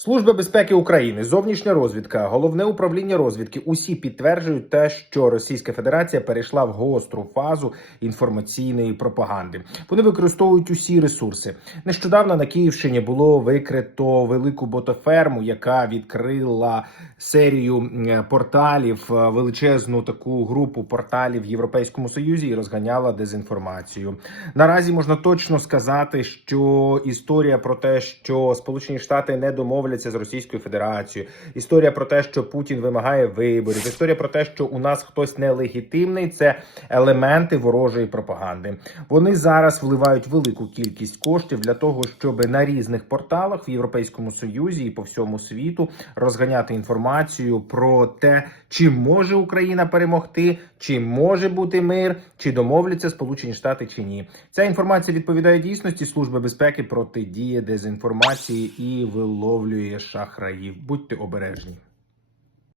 Служба безпеки України, зовнішня розвідка, головне управління розвідки усі підтверджують те, що Російська Федерація перейшла в гостру фазу інформаційної пропаганди. Вони використовують усі ресурси. Нещодавно на Київщині було викрито велику ботоферму, яка відкрила серію порталів, е, величезну таку групу порталів в Європейському Союзі і розганяла дезінформацію. Наразі можна точно сказати, що історія про те, що Сполучені Штати не домовляться з Російською Федерацією, історія про те, що Путін вимагає виборів, історія про те, що у нас хтось нелегітимний, це елементи ворожої пропаганди. Вони зараз вливають велику кількість коштів для того, щоб на різних порталах в Європейському Союзі і по всьому світу розганяти інформацію про те, чи може Україна перемогти, чи може бути мир, чи домовляться Сполучені Штати чи ні. Ця інформація відповідає дійсності. Служба безпеки протидіє дезінформації і виловлює шахраїв. Будьте обережні.